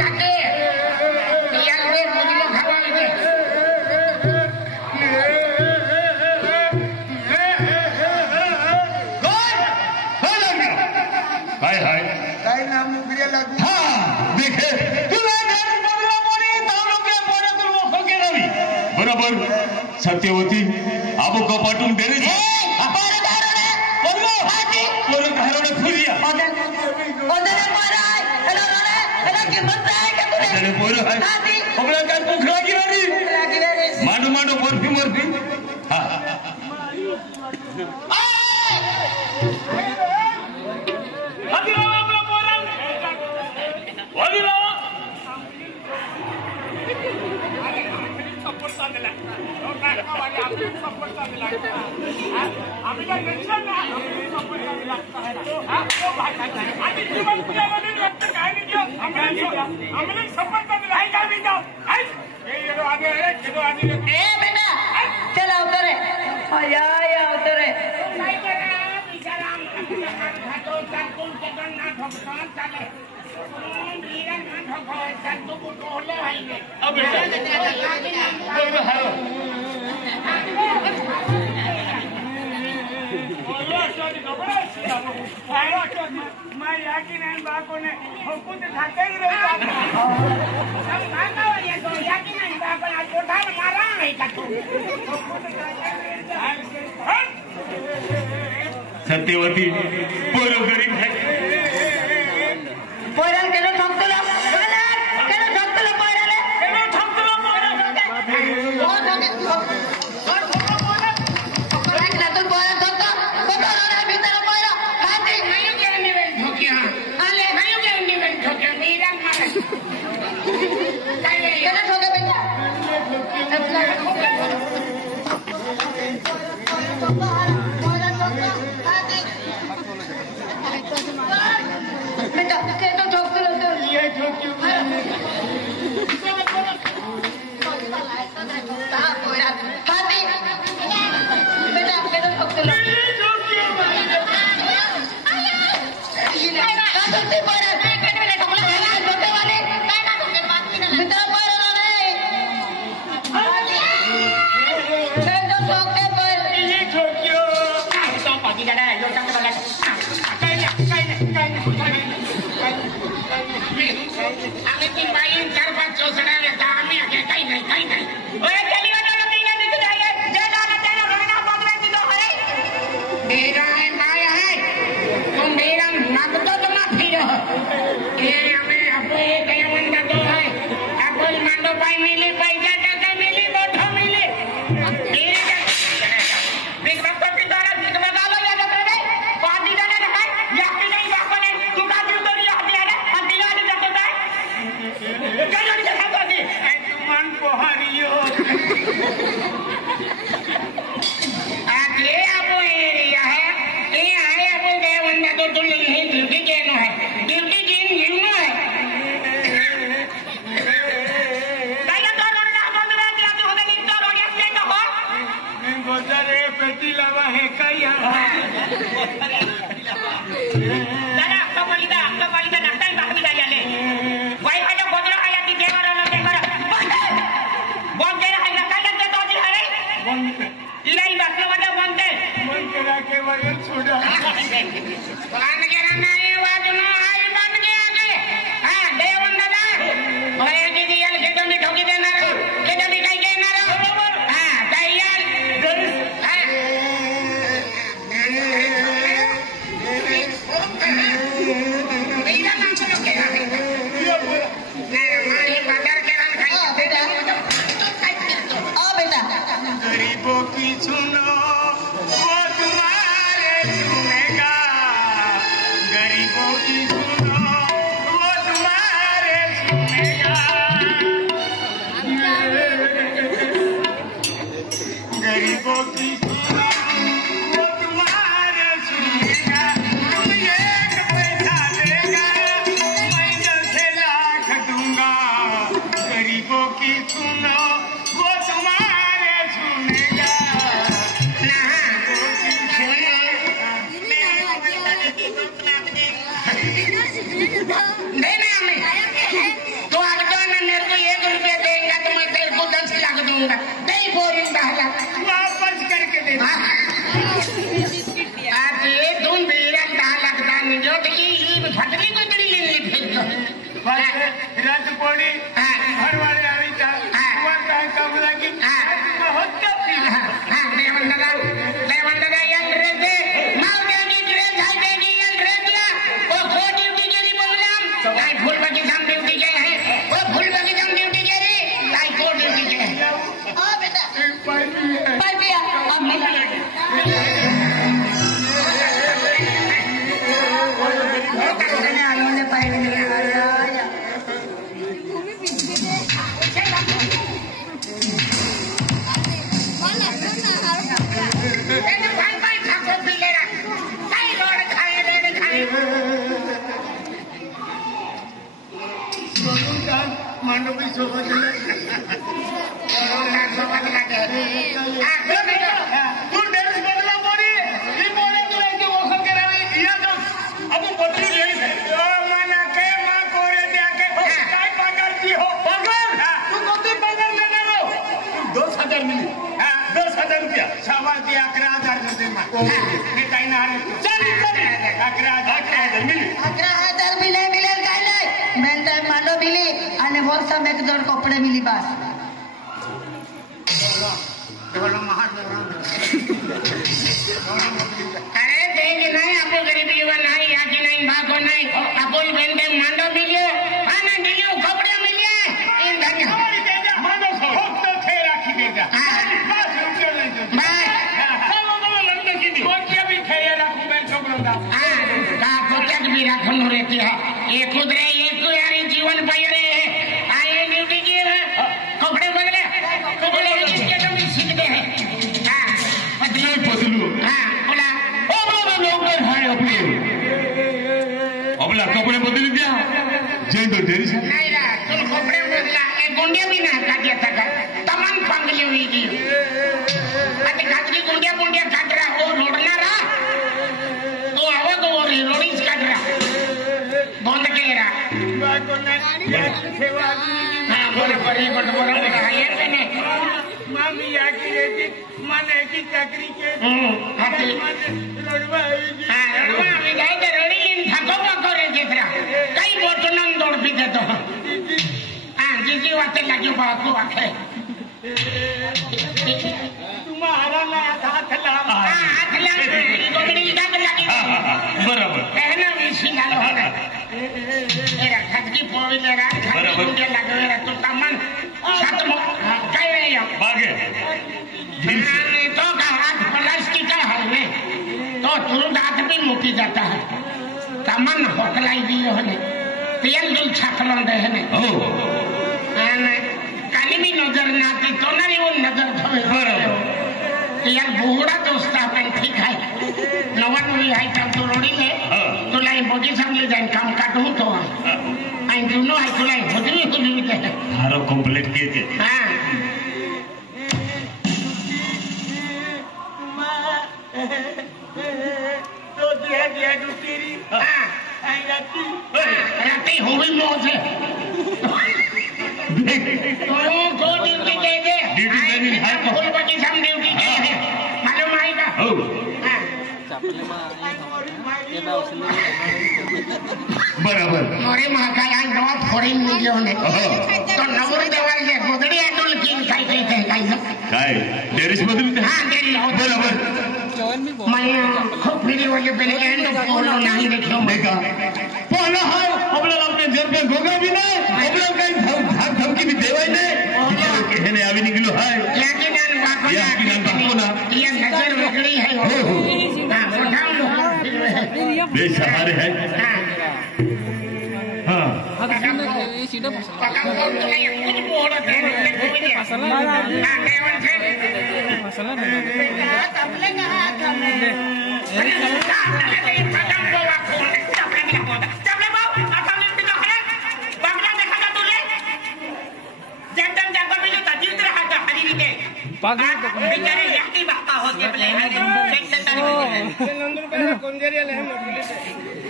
থাকে ইয়াদের বুঝলে ভালো লাগে हाय हाय তাই না মুগড়ে লাগু हाँ देखे तुला घर बंगला पड़ी तालों के पड़े तुम लोगों के रवि बराबर सत्यवती अब कपाटूं देने जी फुजिया मांडो मांडो बर्फी मर्फी हाँ सत्यवती पोरो गरीब है पोरल केनो ठोकतला केनो ठोकतला पोरले केनो ठोकतला पोरल ओ ठोके एक ना तो पोरल ठोकता कोतरा भीतर पोरल हाथी नहीं के निवेल ठोकिया आले नहीं के निवेल ठोकिया मीरा मारे केनो ठोके बेटा बेटा केनो ठोकतला तो ये ठोकियो हाथी बेटा केनो ठोकतला रात पड़ी घर वाले आई था हुआ काय कब लगी बहुत कभी देवन दादा यार रहते मार देगी ड्रेस जाई देगी यार रह दिया वो खो ड्यूटी गेली बोललाम काय फूल बगीचा में ड्यूटी गए हैं वो फूल बगीचा में ड्यूटी गेली काय को ड्यूटी गए ओ बेटा पाई पिया अब नहीं आलोने पाई नहीं आया मांडव की सोबत तू डेरेस बदला पड़ी ही बोले तू ऐसे वो सब के रही या तो अब बदली ले मना के मां कोरे दे के काय पकड़ती हो पकड़ तू कौन पकड़ लेना रो 2000 मिली 10,000 रुपया सवा के 11,000 में दे मां मैं काई ना चल 11,000 मिली 11,000 भी नहीं मिले काय नहीं मेन टाइम मांडो मिली અને વર્ષા મેં જોડ કપડે મિલી બસ अरे देख नहीं आपको गरीबी युवा नहीं याकी नहीं भागो नहीं अपोल बेंदे मांडो मिलियो आना मिलियो कपड़े मिलिए इन धन्य मांडो फक्त थे राखी देगा बस रुपये नहीं दो बस चलो लड़ने की दी कोचिया भी थे राखू मैं छोकरों का का कोचिया भी राखन रहती है ये खुद रे ये तो यार जीवन पाई रहे हैं आए ड्यूटी की कपड़े बदले कपड़े इसके तो भी सीखते हैं पतलू बोला ओ बाबा लोग है अपने अबला कपड़े बदल दिया जय तो तेरी से नहीं रहा तुम कपड़े बदला एक गुंडिया भी ना काटिया था तमन पंगली हुई की अति खातरी गुंडिया गुंडिया काट रहा वो रोडना रहा तो आवा को वो रोडीज काट रहा बंद के रहा हाँ बोले बड़ी बोले ये मैंने मामी याकी रहती माने की चाकरी के रोडवा अभी गए तो रोडी इन थको करे जितरा कई बोतनन दौड़ भी दे तो हाँ जीजी वाते लगी बात को आखे तुम्हारा ना हाथ ला गोगड़ी लग लगी बराबर कहना विशी डालो है मेरा खटकी पोई ले रहा खटकी मुझे लगे रहा तो तमन खत्म कह रहे हो भागे तो का हाथ प्लास्टिक का है ने तो तुरंत हाथ भी मुकी जाता है तमन होकलाई दियो है तेल दिल छाकलन दे है ने काली भी नजर ना आती तो ना वो नजर थोड़े यार बूढ़ा दोस्त अपन ठीक है नवन हुई है तब तो रोड़ी में तो लाई बोझी समझ जाए काम काटूं तो आई दोनों है तो लाई बोझी खुद भी है हारो कंप्लीट किए थे हाँ तो दिया डूटीरी हाँ राती हुई मौज है तो को ड्यूटी दे दे ड्यूटी है तो फुल बची सम ड्यूटी के है मालूम आएगा बराबर मोरे महाकाय आज दवा फोड़ी मिलियन है तो नवर देवाल जे गोदड़ी अटल की काय थे काय डेरिस बदलते हां डेरी बराबर मैं खूब वीडियो वाले पहले एंड फॉलो नहीं देखो देखा पहला है अपना अपने घर पे गोगा भी नहीं अपना कहीं भाग धमकी भी देवाई नहीं कहने आवे निकलो है याकी नान बाको ना ये नजर बिगड़ी है हां उठाओ बेसहारे है हाँ बेचारे याकी बाका होते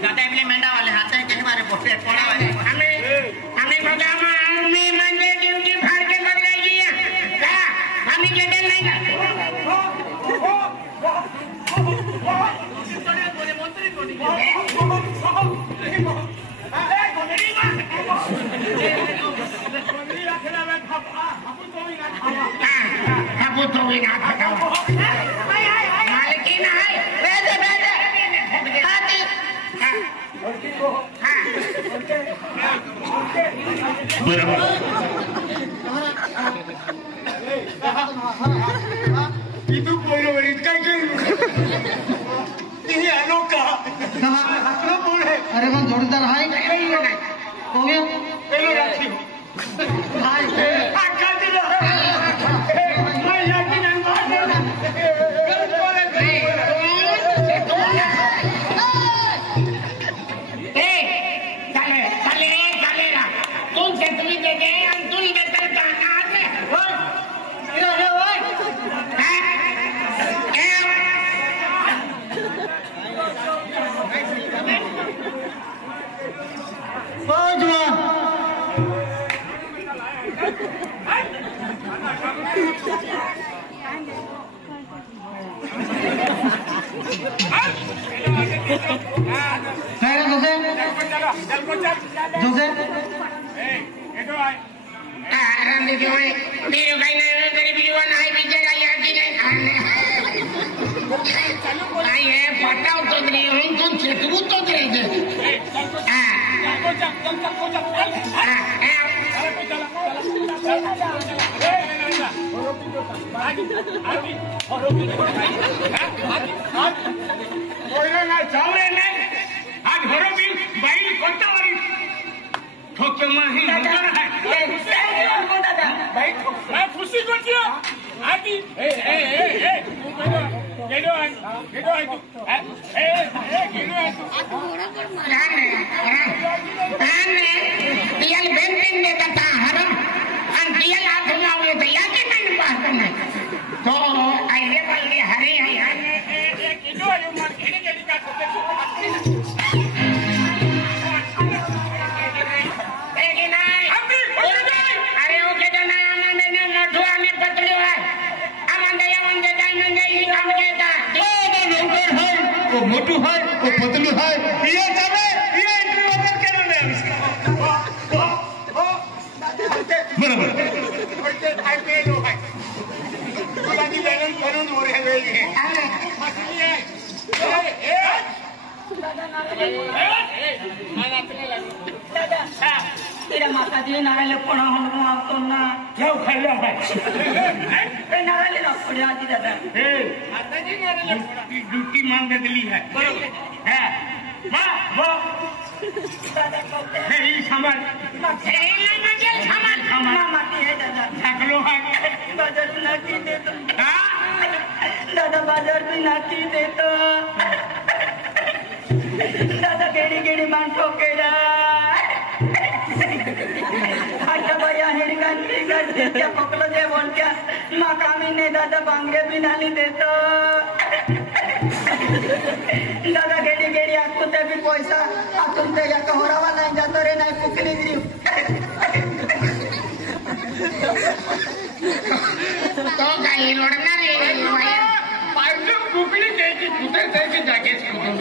दादा एमले मेंढा वाले हाथ है किन मारे पोटे पड़ा है हमें बता मैं मंडे ड्यूटी फाड़ के कर गई है का हम के दिन नहीं बोले मंत्री को नहीं बिना थकावा मालकिन है बेटे हाथी बरोबर तू पहिलं वरीत काय करू आलो का बोल है अरे मग जोडीदार आहे हो गया पहिलं राखी आका दिला मैं याकी नाही मारणार मोटू है वो पतलू है ये जाने ये इंटरव्यू केलं नाही बरोबर माता दिए नारायण कोणा म्हणून आवतो ना ठेव खाल्लं नारायण पुढे आधी दादा ड्यूटी मांग दिली है सांभाळ थकलो बाजार नाती देतो दादा बाजार भी नाती देतो दादा गेडी गेडी माणसो केला आता बया हिडकांची गडते त्या पकलो जे बोलत्या माकामीने दादा बांगडे भी नाली देतो दादा गेडी गेडी आखून ते भी पैसा आतून ते या होरावा नाही जातो रे नाही फुकली गिरी तो काही लोडणार पाहिजे कुकली द्यायची कुठे द्यायची जागेच कुठून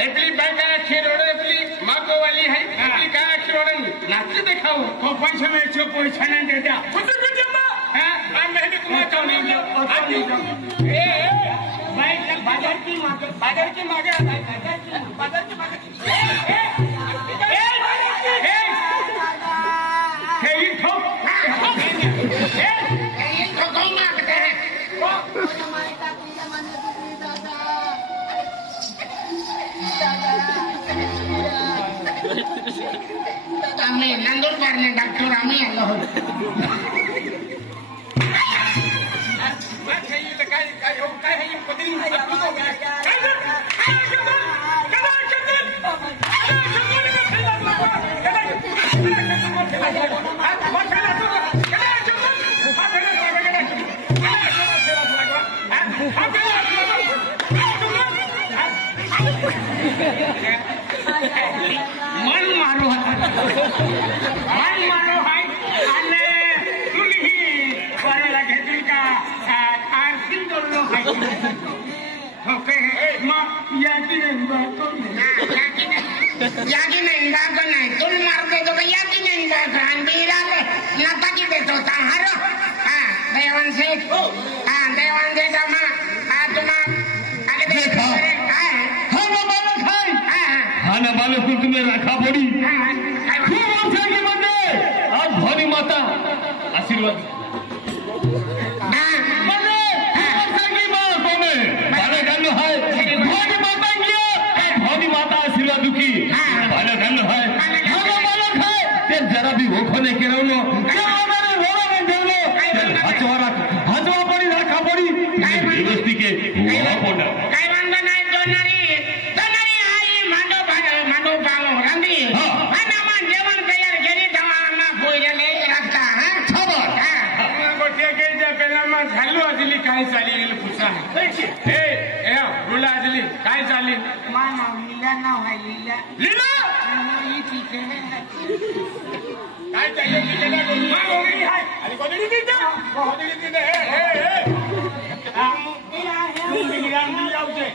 एपली बाय काय अक्षर ओढ एपली मागोवाली आहे एपली काय अक्षर ओढ नाचते ते खाऊ तो पैसे मिळतो पैसा नाही देत्या कुठे कुठे मेहनत कुमा चावली बाजार की मागे बाजार की मागे आम्ही नंदुरबारने डॉक्टर आम्ही आलो मन मारो है आणि तुली कोणाला घेतली का आरती बोललो आहे ओके मग याची नाही बाको नाही तुल मारतो तो याची नाही बाको आणि बिराले नाता की देतो हारो देवान से देवान से जमा तुम्हारा आगे देखा खाना वाला खाई खाना वाले को तुम्हें रखा पड़ी खूब अच्छा के बंदे आज भोली माता आशीर्वाद बंदे अच्छा की बात होने बाले गन्नो है भोली माता की भोली माता आशीर्वाद दुखी बाले गन्नो है खाना वाला खाए ते जरा भी वो खोने के रहो हजवा पड़ी रखा पड़ी व्यवस्थी के काय वांधो नाही दोनारी आई मांडो पालो रांधी आणि मान जेवण तयार केली तेव्हा पोयले राखता गोटे के जे पेला मा झालो आजली काय चाली एल पुसा ए बोला आजली काय चाली मामा लीला नाव आहे लीला ही ठीक आहे काय चालले लीला मा ओगडी हाय आणि कोणी दिदा कोणी दिदा मिगिरान भी आवते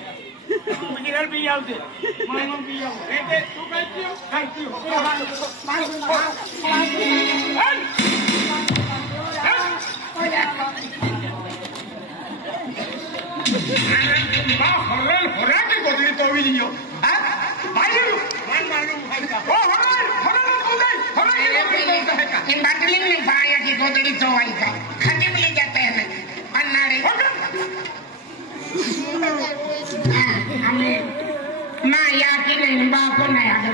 मिगिरान भी आवते मानो भी आवते ते तू काय कियो मा होरा के गोदी तो भी लियो भाई मान मारू ओ होरा इन बाटलिंग ने पाया की गोदड़ी तो आई का खट्टी मिली जाते हैं अन्नारे हमें ना याद नहीं बाको ना याद